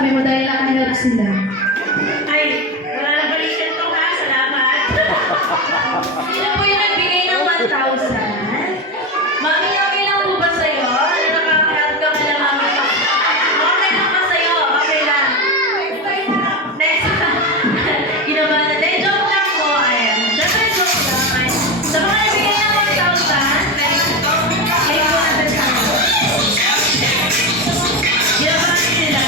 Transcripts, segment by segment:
masasabi mo dahil nakahilap sila? Ay, wala na balikan to ha. Salamat. Sino po yung nagbigay ng 1,000? Mami, okay lang po ba sa'yo? Ano nakakaharap ka ka na, mami? Okay lang ba sa'yo? Okay lang. Next. Ginawa na. Then, joke lang po. Ayan. Siyempre, joke lang. Ayan. Sa mga nagbigay ng 1,000, kayo po natin sa ako. Ginawa na sila.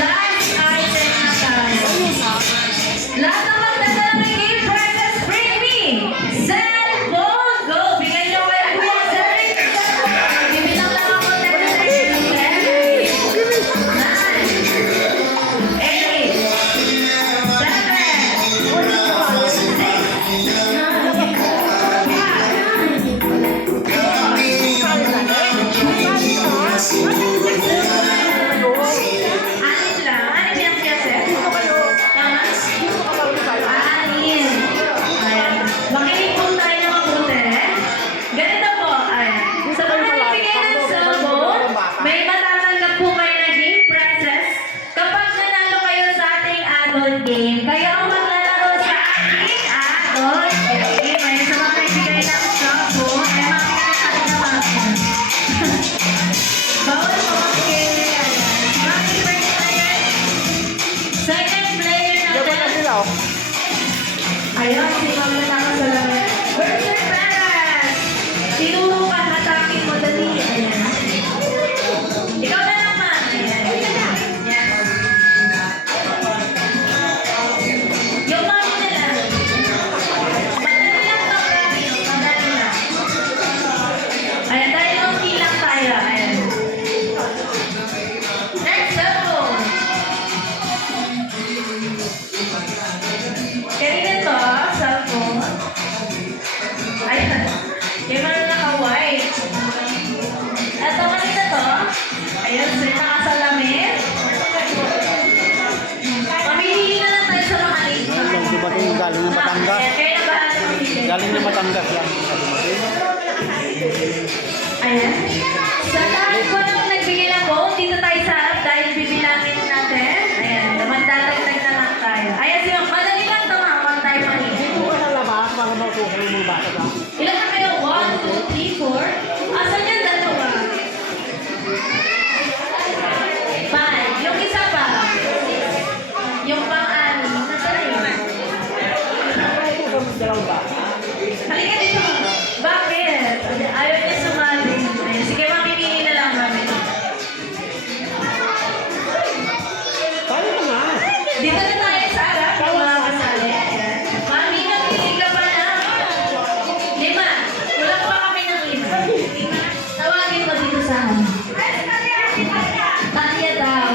Last item na tayo. Lahat ng magdadala ng game prizes, bring me cellphone. Go! Bigay niyo kayo ang mga cellphone. Bibilang lang ako 10 to 9, 8, 7. Game. Kayo ang maglalaro sa ating adult game. Ayun, sa mga nagbigay ng cellphone, ay makikita naman. Bawal mo mag-game. Happy birthday! Second player natin. Ayun, si Mama nakasalamin. Birthday Perez! Tinuro ka, hatakin mo, dali. Ayan. Ikaw na naman. Ayan. Yung mami na lang. Madali lang ito, grabe. Madali lang. Ayan, dahil okay lang tayo. Ayan. Next, cellphone. Kanina to, cellphone. Ayan. Yung mga naka-white. Ito kanina to. Ayan, sir, nakasalamin. Mamili na lang tayo sa mga late. Di ba ito galing ng Batangas? Kaya na bahala mamili. Galing ng Batangas yan. Ayan. Sa lahat po ng nagbigay ng phone, dito tayo sa harap dahil bibilangin natin. Ayan, magdadagdag na lang tayo. Ayan, si madali lang ito mga one time money. Ito ka na labas para makuha yung mga bata ba? Ilan na kayo? 1, 2, 3, 4. Asan yan? Dalawa. 5. Yung isa pa. Yung pang-ani. Nasaan na yun? Halika dito. Bakit? Ayaw niya sumali. Ayan, sige, mamimili na lang kami. Paano ka nga? Dito na tayo sa harap. Yung mga kasali. Ayan. Mami, namili ka pa na. 5. Kulang pa kami ng 5. Tawagin mo dito sa amin. Tatya daw.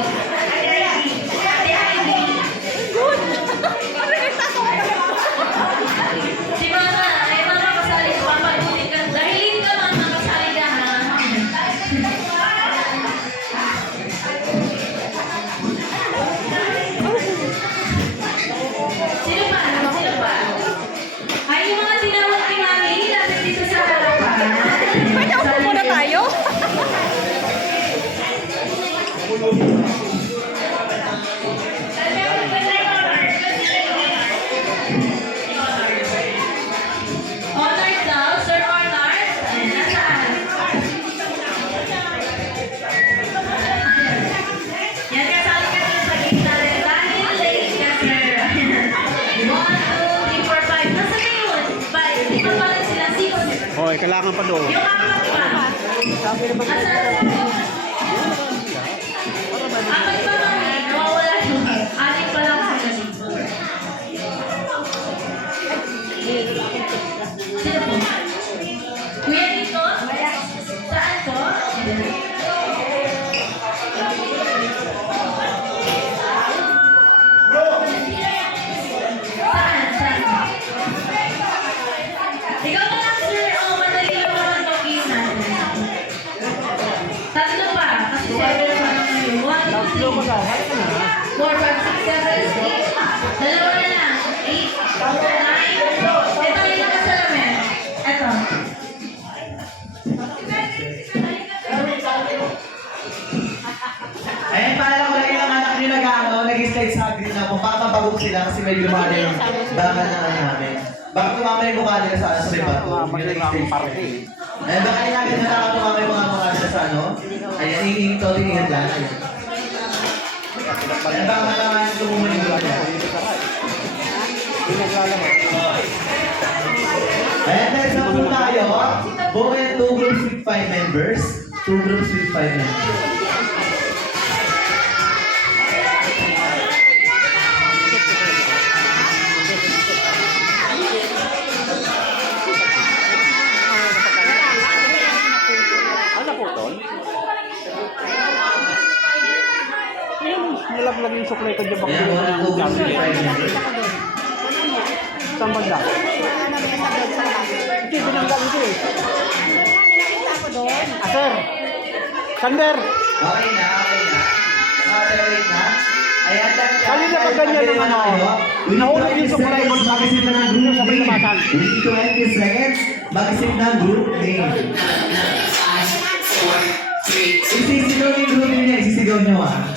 Ate Ivy. Si Mama, ay Mama kasali. Papagutin ka. Dahilin ka, Mama, kasali ka ha. Sino pa? Sino pa? Ay, yung mga tinawag ni Mami, lapit dito sa harapan. Pwede upo muna tayo? Honor daw, Sir Honor. Nasaan? Yan, kasali ka dito sa gitna rin. Dahil late ka, sir. 1, 2, 3, 4, 5. Nasaan na yun? 5. Di ba pala sila 6? Hoy, kailangan pa doon. Yung apat pa. Nasaan? Apat pa kami. Nawawala yun. 6 pa lang sila dito. Sino po? Kuya dito? Saan po? Ito yung nakasalamin. Ito. Ayan, paalala ko lang yung anak nyo nag-slide sa green na po. Baka mabagok sila kasi may lumada yung dapat na ano namin. Baka tumama yung mukha nila sa may bato. Yung nag-slide sa green. Ayan, baka nila natin nakakatumama yung mga mukha nila sa ano. Ayan, hinging to, tingin lang. Ayan, baka matamaan yung tumuma yung mukha nila. Yung naglalaro. Ayan, next na po tayo. Buo yan 2 groups with 5 members. 2 groups with 5 members. Ano po doon? Yung nilaglag yung suklay ko dyan baka Ayan, buo yan 2 groups with 5 members. Saan banda? Hindi, binanggal ito eh. Nakita ko doon. Sir! Sander! Okay na, okay na. Wait na. Ayan, Kanina pa ganyan ang ano. Nahulog yung supply mo. Mag-isip na ng group Sabay name. labasan. Within 20 seconds, mag-isip ng group name. Isisigaw yung group name niya, isisigaw niyo ah.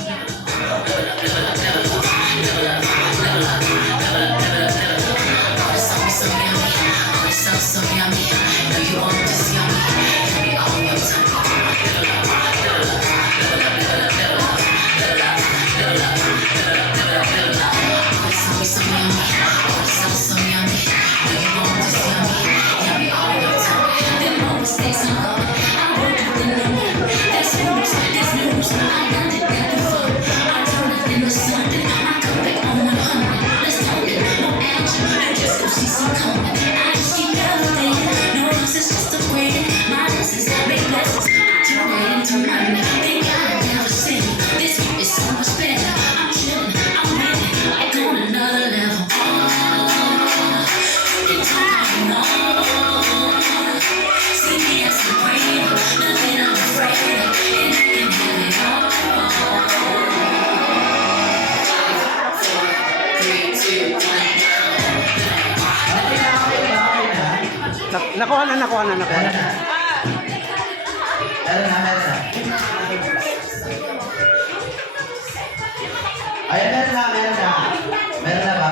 Nakuha na. Meron na. Meron na. Ayan, meron na. Meron na ba?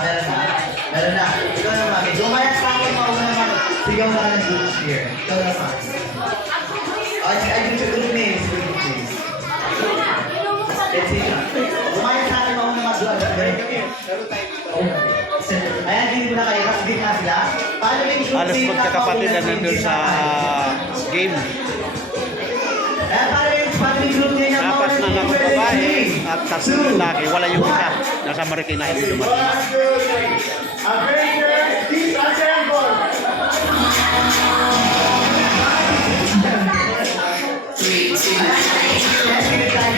Meron na. Ikaw na, mami. Lumaya sa akin mo naman. Sigaw na ng group here. Ikaw na, mami. Ay, group names. Let's see. Lumaya sa akin mo naman. Ayan, hindi mo na kayo. Kasi din na sila. Paano yung group Halos name na magkakapatid na paulit nandun sa game. Ayan, paano yung group name na Apat na lang ang babae at tatlong lalaki. Wala yung isa. Nasa Marikina hindi dumating.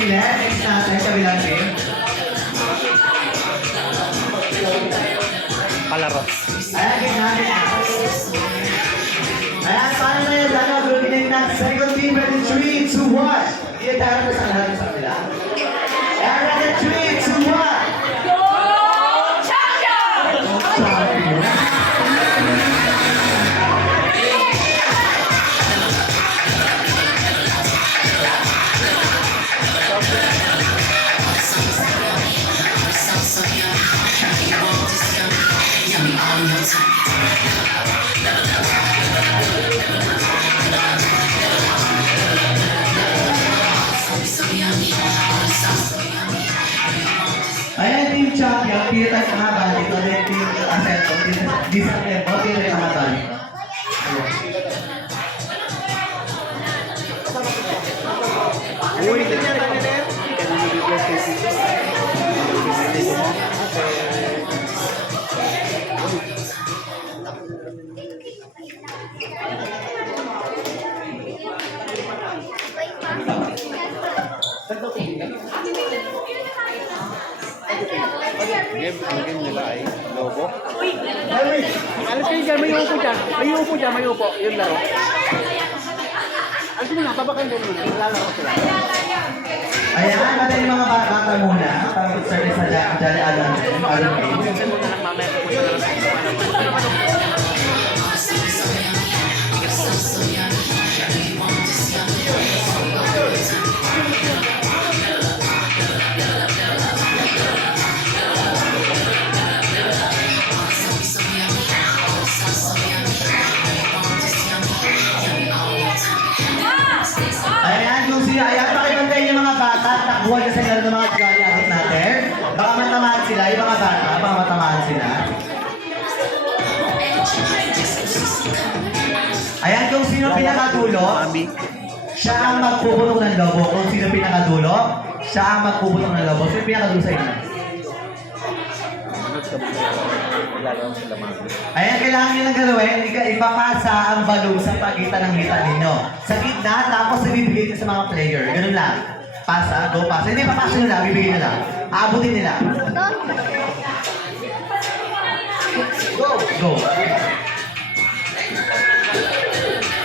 Next natin, kabilang game. Palaro. Ayan, game natin. Ayan, paano na yun? Ano, group name na second team, ready, 3, 2, 1. Hindi tayo na sa lahat sa kanila. Ayan, ready, 3, 2, 1. Go! Champion! Ayan, team champion, pila tayo mga bali. Ito din team Asento, di sa tempo, pila tayo mga bali. Uy, game, ang game nila ay lobo. Alas kayo dyan, may upo dyan. May upo. Yung laro. Alas mo na, tabakan din mo na. Lalaro sila. Ayan, madali mga bata muna. Para mag-service sa Jolly Adam. Send mo na lang mamaya kung sa laro. Baka matamaan sila. Ayan, kung sino pinakadulo, siya ang magpuputok ng lobo. Kung sino pinakadulo, siya ang magpuputok ng lobo. Sino pinakadulo sa inyo? Ayan, kailangan nyo lang gawin, ipapasa ang balong sa pagitan ng hita ninyo. Sa gitna, tapos ibibigay nyo sa mga player. Ganun lang. Pasa, go pasa. Hindi, papasa nyo lang, bibigay nyo lang. Aabutin nila. Go! Go!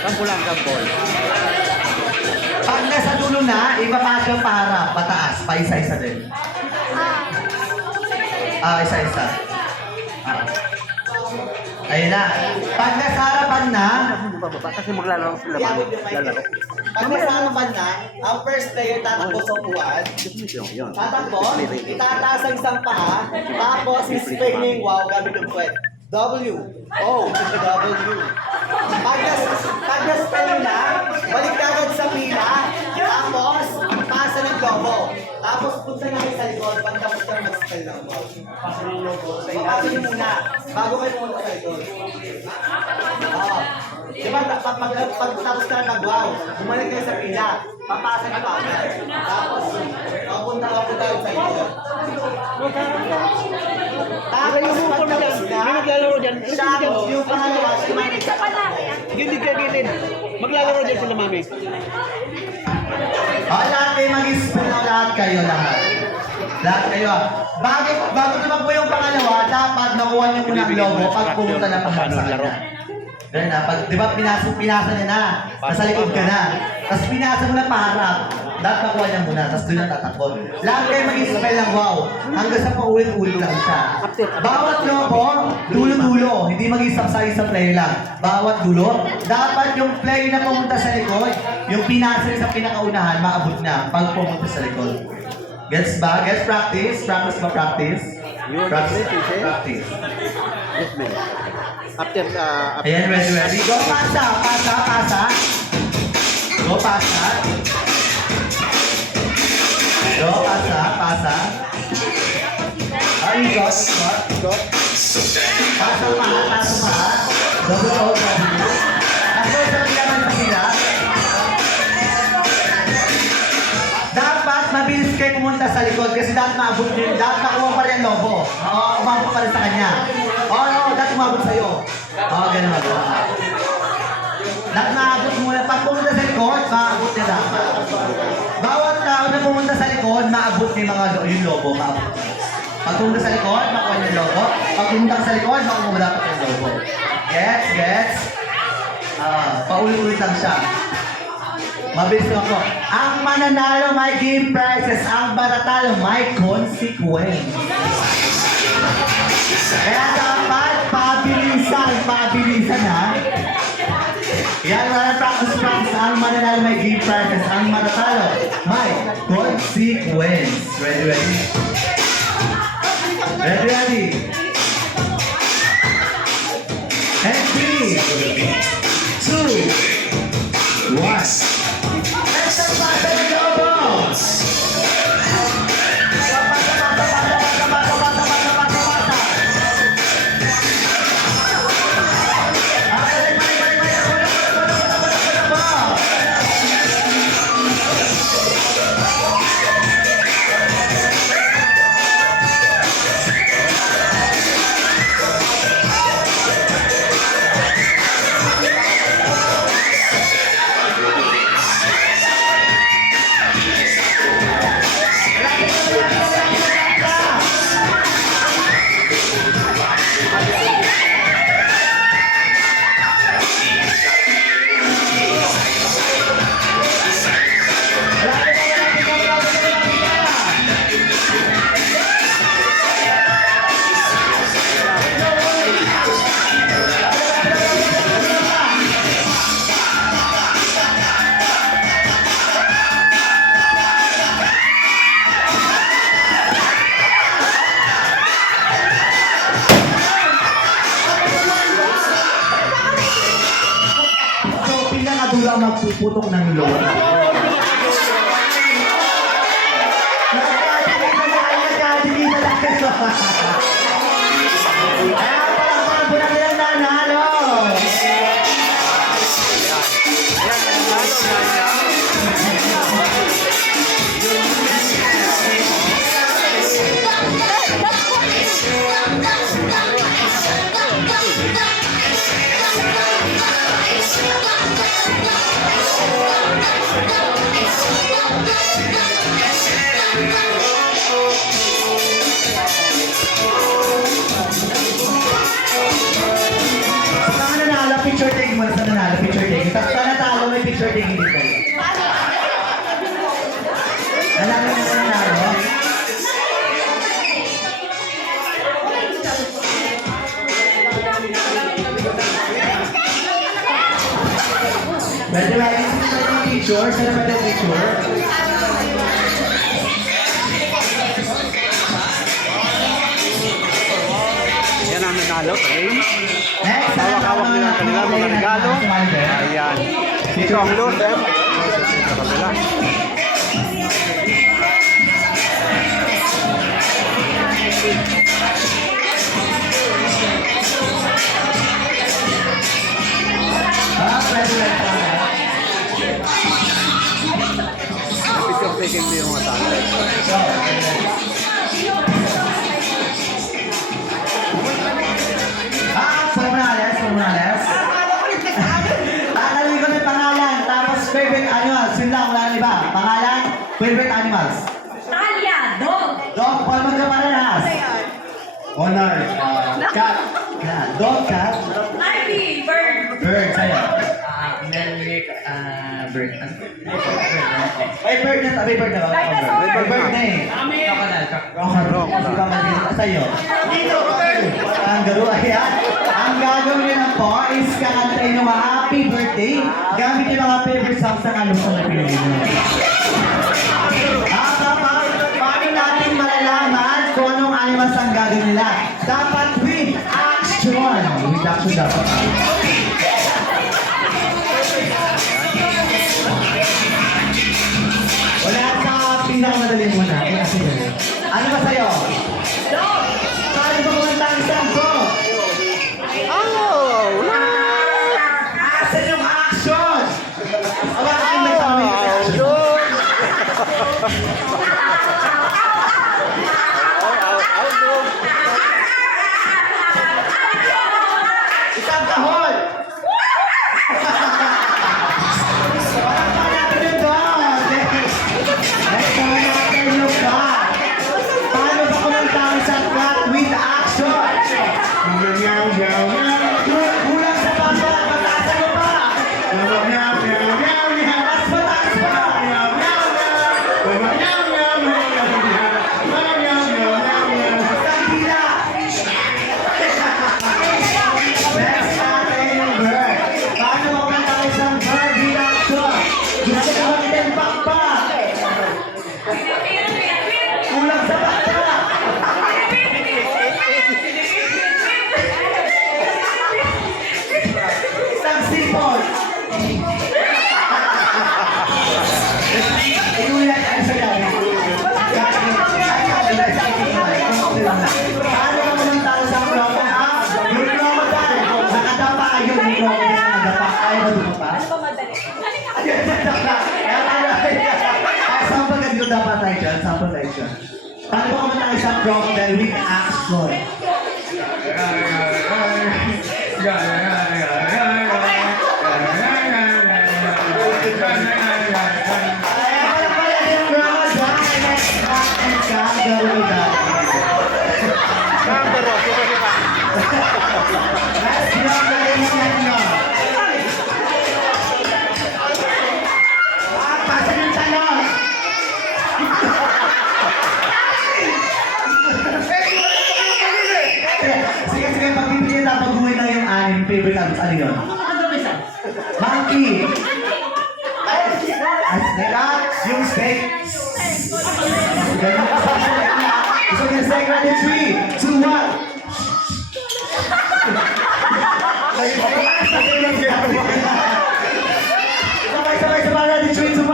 Kampo lang, kampo. Pag nasa dulo na, ipapasa yung paharap, pataas, pa isa-isa din. Isa-isa. Ayun na. Pag nasa harapan na, Kasi maglalaro sila. Lalaro. pag nasa harapan na, ang first player tatakbo sa upuan. Yun. Tatakbo, itataas ang isang paa, tapos ispray niya yung wow gamit yung puwet. W. O. W. Pag na-spell na, balik ka agad sa pila, tapos pasa ng globo. Tapos punta na kayo sa likod, pagtapos ka mag-spell ng wow. Pasa ng globo. Papasa niyo muna, bago kayo pumunta sa likod. Oo. Diba, pagtapos ka nag-wow, bumalik kayo sa pila, papasa niyo pa agad. Tapos, papunta kayo sa likod. Tapos pagtapos na, May maglalaro dyan. siya yung pangalawa, sumalik sa Gilid ka gilid. Maglalaro dyan sila, mami. lahat kayo mag-spell na lahat kayo. Lahat kayo. Bago tumakbo yung pangalawa, dapat nakuha niyo muna ang logo pag pumunta na pang sa kanya. Ganun na. Pag, di ba, pinasa niya na. Nasa likod ka na. Tapos pinasa mo na paharap. Dapat nakuha niya muna. Tapos doon na tatakbo. Lahat kayo mag-spell ng wow. Hanggang sa paulit-ulit lang siya. Bawat logo, dulo-dulo. Hindi mag-isa-isa player lang. Bawat dulo. Dapat yung player na pumunta sa likod, yung pinasa niya sa pinakaunahan, maabot na pag pumunta sa likod. Gets ba? Gets practice? Practice ba practice? Practice. Practice. Yes, ma'am. After, Ayan, ready. Go, pasa. Go, pasa. Go, pasa. Ay, go. Pasa pa. Double out. Ako, sabi naman sa sila. Dapat mabilis kayo pumunta sa likod kasi dapat maabot nyo. Dapat nakuha pa rin ang lobo. Oo, umabot pa rin sa kanya. Oo, dapat umabot sa'yo. Oo, ganun. Dapat maabot muna. Pag pumunta sa likod, maabot niya dapat. Bawat tao na pumunta sa likod, maabot niya yung lobo. Maabot. Pag pumunta sa likod, makuha niya yung lobo. Pag pumunta sa likod, makuha dapat yung lobo. Gets? Paulit-ulit lang siya. Mabilis lang ako. Ang mananalo may game prizes. Ang matatalo may consequence. Kaya dapat pabilisan ha. Yan, practice. Ang mananalo may game prizes. Ang matatalo may consequence. Ready? And 3, 2, 1. Magpuputok ng loob. Nagkakadili na lang. Pwede ba yung picture? Saan na pwede yung picture? Yan ang nanalo, Rain. Next, Hawak-hawak nila ang kanila mga regalo. Ayan. Dito ang loser. Sa kabila. Pwede lang tayo. Picture taking mo yung mga tao. Formales. Alam ko na yung pangalan, tapos favorite animals. Yun lang, wala na iba. Pangalan, favorite animals. Talia, dog. Dog, paano magkaparehas? Honor. Cat. Cat. Dog, cat. Ivy, bird. Bird, sa'yo. Bird. May bird na, may bird na ba? May bird na eh. Crocodile. Sa'yo. Ang garo, ayan. Ang gagawin nyo na po is kakantayin ng mga happy birthday gamit yung mga favorite songs ng alusong na Pilipino. Paano natin malalaman kung anong animals ang gagawin nila? Dapat with action. With action dapat. Wala sa pinakamadali muna. Kasi ano ba sa'yo? Paano ba kumanta ang isang ko? Asan yung action? Aba, ay may tama yung action. Isang kahon! Parang pa natin yung dog! Next natin yung cat! Paano ba kumanta ang isang cat with action? Kulang sa baba! Mataasan mo pa! Mas mataas pa! Isang hila! Next natin yung bird. Paano ba kumanta ang isang bird with action? Gusto ko mag-tempak pa! Kulang sa baba! Isang sipon! Inulat ang sa gabi. Paano ka naman tayo sa crocodile? Yung crocodile, nakadapa yung crocodile, nakadapa. Ayaw ba dumapa? Ayaw nadapa. Sample ka dito dapat tayo dyan. Sample tayo dyan. Paano ba naman tayo sa crocodile with action? Ayaw pala yung crocodile. Next back and kangaroo dati. Kangaroo, suka ka. Let's go, guys. Pasan yung tanong. Sige, pagbibigyan na pag-uwi na yung anim favorite animals. Ano yun? Monkey. Yung steak. Gusto niya steak ready 3, 2, 1. Sabay, ready 3, 2, 1.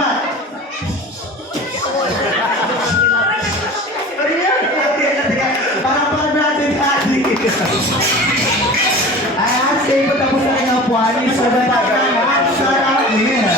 Parang natin hati. Ayan, stay ko tapos na rin ang puwan. So, dapat na sarap niya.